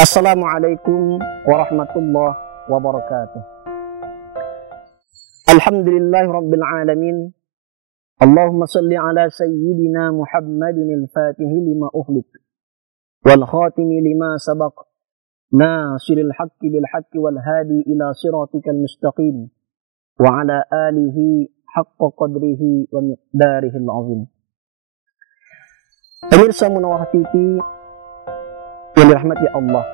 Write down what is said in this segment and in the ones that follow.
Assalamualaikum warahmatullahi wabarakatuh. Alhamdulillahi rabbil alamin. Allahumma salli ala sayyidina Muhammadin al-fatihi lima uhlik wal khatimi lima sabaq nasiril haqqi bil haqqi wal hadi ila siratikal mustaqim wa ala alihi haqqa qadrihi wa miqdarihil azim. Pemirsa Munawwarah TV yang dirahmati Allah,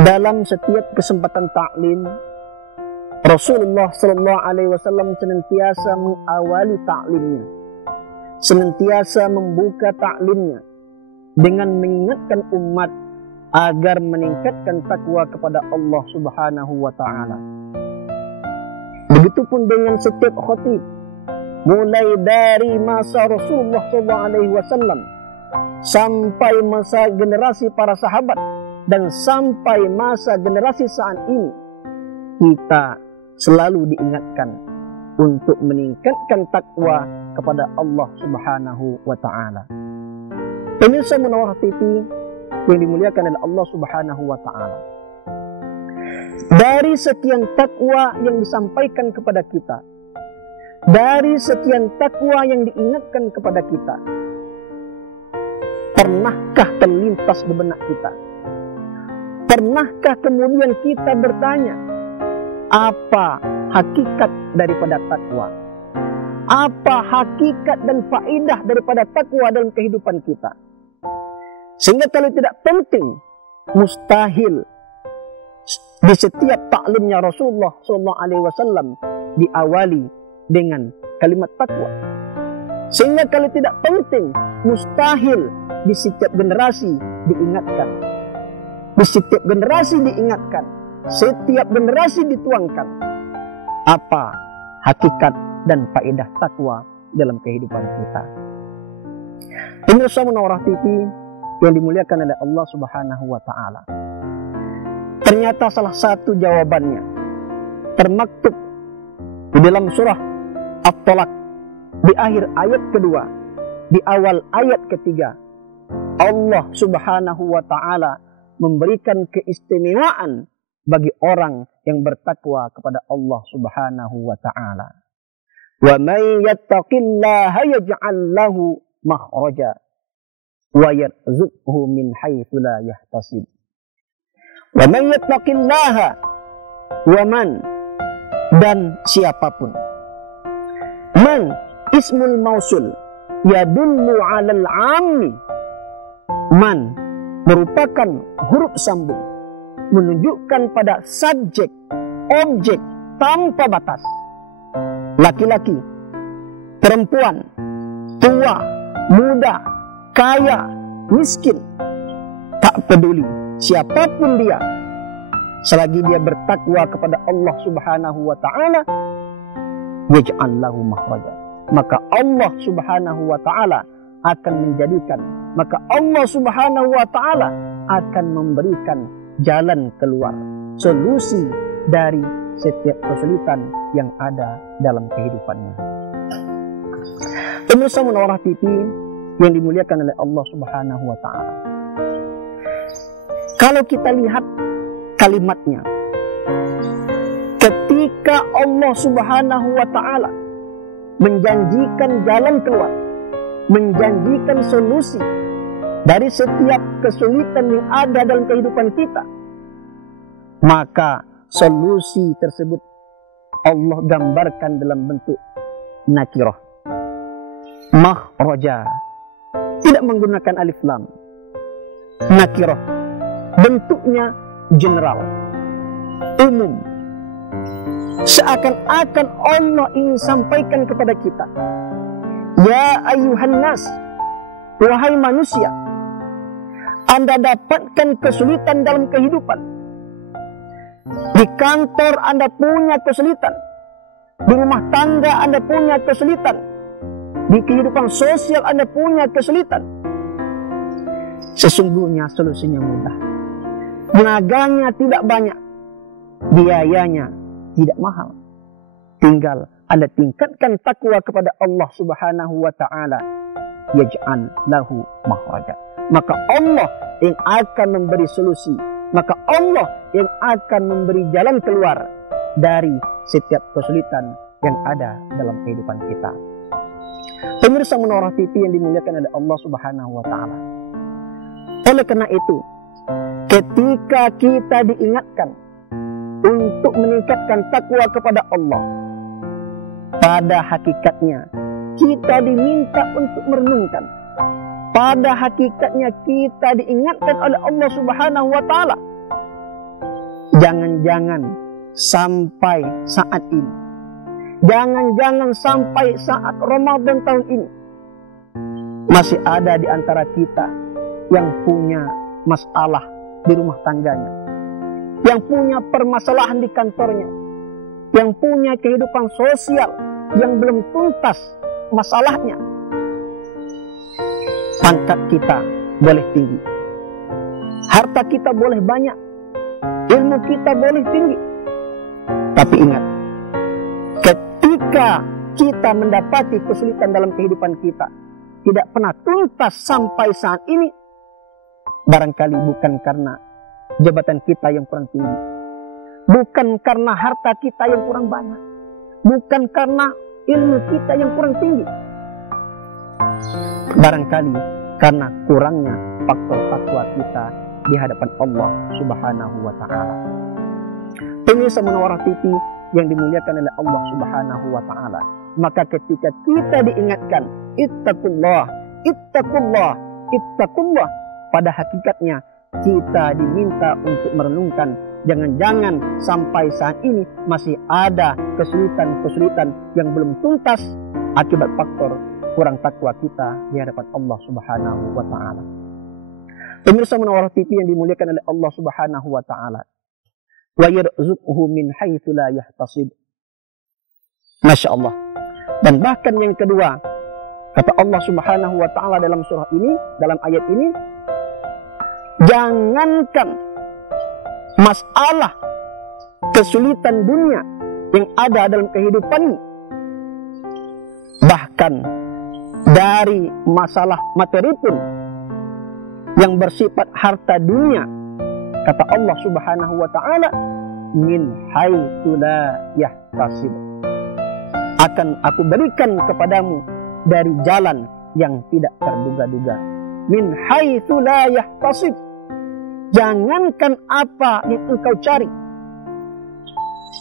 dalam setiap kesempatan taklim, Rasulullah Sallallahu Alaihi Wasallam senantiasa mengawali taklimnya, senantiasa membuka taklimnya dengan mengingatkan umat agar meningkatkan takwa kepada Allah Subhanahu Wa Taala. Begitupun dengan setiap khatib, mulai dari masa Rasulullah Sallallahu Alaihi Wasallam sampai masa generasi para sahabat dan sampai masa generasi saat ini, kita selalu diingatkan untuk meningkatkan takwa kepada Allah Subhanahu wa Ta'ala. Pemirsa Munawwarah TV yang dimuliakan oleh Allah Subhanahu wa Ta'ala, dari sekian takwa yang disampaikan kepada kita, dari sekian takwa yang diingatkan kepada kita, pernahkah terlintas di benak kita? Pernahkah kemudian kita bertanya, apa hakikat daripada takwa? Apa hakikat dan faedah daripada takwa dalam kehidupan kita? Sehingga kalau tidak penting, mustahil di setiap taklimnya Rasulullah SAW diawali dengan kalimat takwa. Sehingga kalau tidak penting, mustahil di setiap generasi diingatkan. Di setiap generasi diingatkan. Setiap generasi dituangkan apa hakikat dan faedah takwa dalam kehidupan kita. Pemirsa Munawwarah TV yang dimuliakan oleh Allah Subhanahu wa Ta'ala, ternyata salah satu jawabannya termaktub di dalam surah At-Tolak, di akhir ayat kedua, di awal ayat ketiga. Allah Subhanahu wa Ta'ala memberikan keistimewaan bagi orang yang bertakwa kepada Allah Subhanahu wa Ta'ala. Wa may yattaqillaha yaj'al lahu makhraja wa yarzuqhu min haitsu la yahtasib. Wa may yattaqillaha, wa man, dan siapapun. Man ismul mausul yadullu 'alal 'ammi. Man merupakan huruf sambung menunjukkan pada subjek, objek tanpa batas. Laki-laki, perempuan, tua, muda, kaya, miskin, tak peduli siapapun dia, selagi dia bertakwa kepada Allah Subhanahu wa Ta'ala, yaj'al lahu makhraja, maka Allah Subhanahu wa Ta'ala akan menjadikan, maka Allah Subhanahu wa Ta'ala akan memberikan jalan keluar, solusi dari setiap kesulitan yang ada dalam kehidupannya. Pemirsa Munawwarah TV yang dimuliakan oleh Allah Subhanahu wa Ta'ala, kalau kita lihat kalimatnya, ketika Allah Subhanahu wa Ta'ala menjanjikan jalan keluar, menjanjikan solusi dari setiap kesulitan yang ada dalam kehidupan kita, maka solusi tersebut Allah gambarkan dalam bentuk nakirah, makhraja, tidak menggunakan alif lam. Nakirah bentuknya general, umum, seakan-akan Allah ingin sampaikan kepada kita, ya ayyuhan nas, wahai manusia, Anda dapatkan kesulitan dalam kehidupan. Di kantor Anda punya kesulitan, di rumah tangga Anda punya kesulitan, di kehidupan sosial Anda punya kesulitan. Sesungguhnya solusinya mudah, tenaganya tidak banyak, biayanya tidak mahal. Tinggal Anda tingkatkan takwa kepada Allah Subhanahu wa Ta'ala, yaj'al lahu makhraja. Maka Allah yang akan memberi solusi, maka Allah yang akan memberi jalan keluar dari setiap kesulitan yang ada dalam kehidupan kita. Pemirsa Menara TV yang dimuliakan oleh Allah Subhanahu wa taala. Oleh karena itu, ketika kita diingatkan untuk meningkatkan takwa kepada Allah, pada hakikatnya kita diminta untuk merenungkan. Pada hakikatnya kita diingatkan oleh Allah Subhanahu wa taala. Jangan-jangan sampai saat ini, jangan-jangan sampai saat Ramadan tahun ini, masih ada di antara kita yang punya masalah di rumah tangganya, yang punya permasalahan di kantornya, yang punya kehidupan sosial yang belum tuntas masalahnya. Pangkat kita boleh tinggi, harta kita boleh banyak, ilmu kita boleh tinggi, tapi ingat, ketika kita mendapati kesulitan dalam kehidupan kita tidak pernah tuntas sampai saat ini, barangkali bukan karena jabatan kita yang kurang tinggi, bukan karena harta kita yang kurang banyak, bukan karena ilmu kita yang kurang tinggi, barangkali karena kurangnya faktor takwa kita di hadapan Allah Subhanahu wa taala. Pemirsa Menara TV yang dimuliakan oleh Allah Subhanahu wa taala, maka ketika kita diingatkan ittaqullah, ittaqullah, ittaqullah, pada hakikatnya kita diminta untuk merenungkan, jangan-jangan sampai saat ini masih ada kesulitan-kesulitan yang belum tuntas akibat faktor kurang takwa kita di hadapan Allah Subhanahu wa taala. Pemirsa Menara TV yang dimuliakan oleh Allah Subhanahu wa taala. Wa yarzuquhu min haitsu la yahtasib. Masya Allah. Dan bahkan yang kedua, kata Allah Subhanahu wa taala dalam surah ini, dalam ayat ini, jangankan masalah kesulitan dunia yang ada dalam kehidupan, bahkan dari masalah materi pun yang bersifat harta dunia, kata Allah Subhanahu wa taala, min haitsu la yahtasib, akan aku berikan kepadamu dari jalan yang tidak terduga-duga. Min haitsu la yahtasib, jangankan apa yang engkau cari,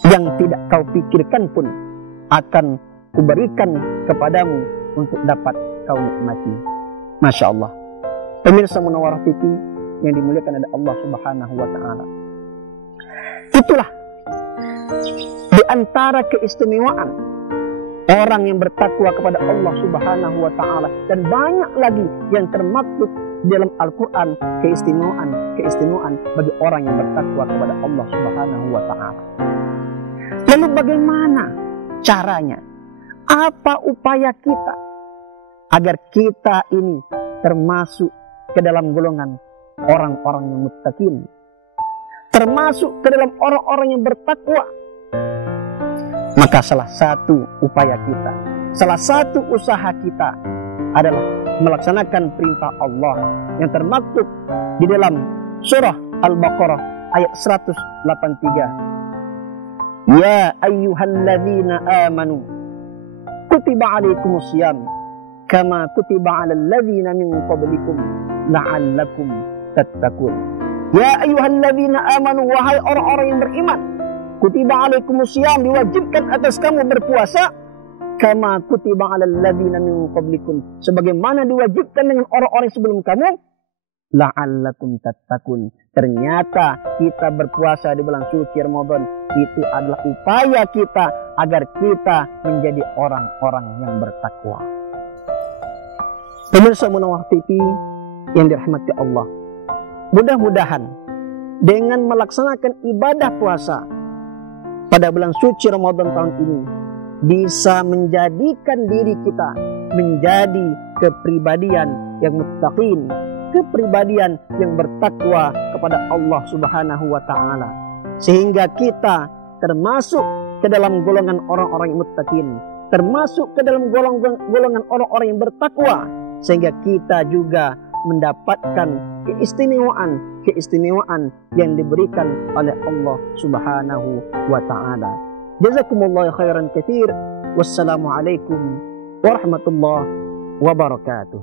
yang tidak kau pikirkan pun akan kuberikan kepadamu untuk dapat kau nikmati. Masya Allah. Pemirsa Menara TV yang dimuliakan oleh Allah Subhanahu wa taala. Itulah di antara keistimewaan orang yang bertakwa kepada Allah Subhanahu wa taala, dan banyak lagi yang termaktub dalam Al-Qur'an, keistimewaan bagi orang yang bertakwa kepada Allah Subhanahu wa taala. Lalu bagaimana caranya? Apa upaya kita agar kita ini termasuk ke dalam golongan orang-orang yang muttaqin, termasuk ke dalam orang-orang yang bertakwa? Maka salah satu upaya kita, salah satu usaha kita adalah melaksanakan perintah Allah yang termaktub di dalam surah Al-Baqarah ayat 183. Ya ayyuhalladzina amanu kutiba alaikumusiyam kama kutiba alal ladzina min qablikum la'allakum tattaqun. Ya ayyuhalladzina amanu, wahai orang-orang yang beriman, kutiba alaikumusiyam, diwajibkan atas kamu berpuasa, kama kutiba alal ladzina min qablikum, sebagaimana diwajibkan dengan orang-orang sebelum kamu, la'allakum tattaqun. Ternyata kita berpuasa di bulan suci Ramadan itu adalah upaya kita agar kita menjadi orang-orang yang bertakwa. Pemirsa Menara TV yang dirahmati Allah, mudah-mudahan dengan melaksanakan ibadah puasa pada bulan suci Ramadan tahun ini bisa menjadikan diri kita menjadi kepribadian yang muttaqin, kepribadian yang bertakwa kepada Allah Subhanahu wa taala, sehingga kita termasuk ke dalam golongan orang-orang yang muttaqin, termasuk ke dalam golongan orang-orang yang bertakwa, sehingga kita juga mendapatkan keistimewaan yang diberikan oleh Allah Subhanahu wa taala. Jazakumullahu khairan katsir. Wassalamualaikum warahmatullahi wabarakatuh.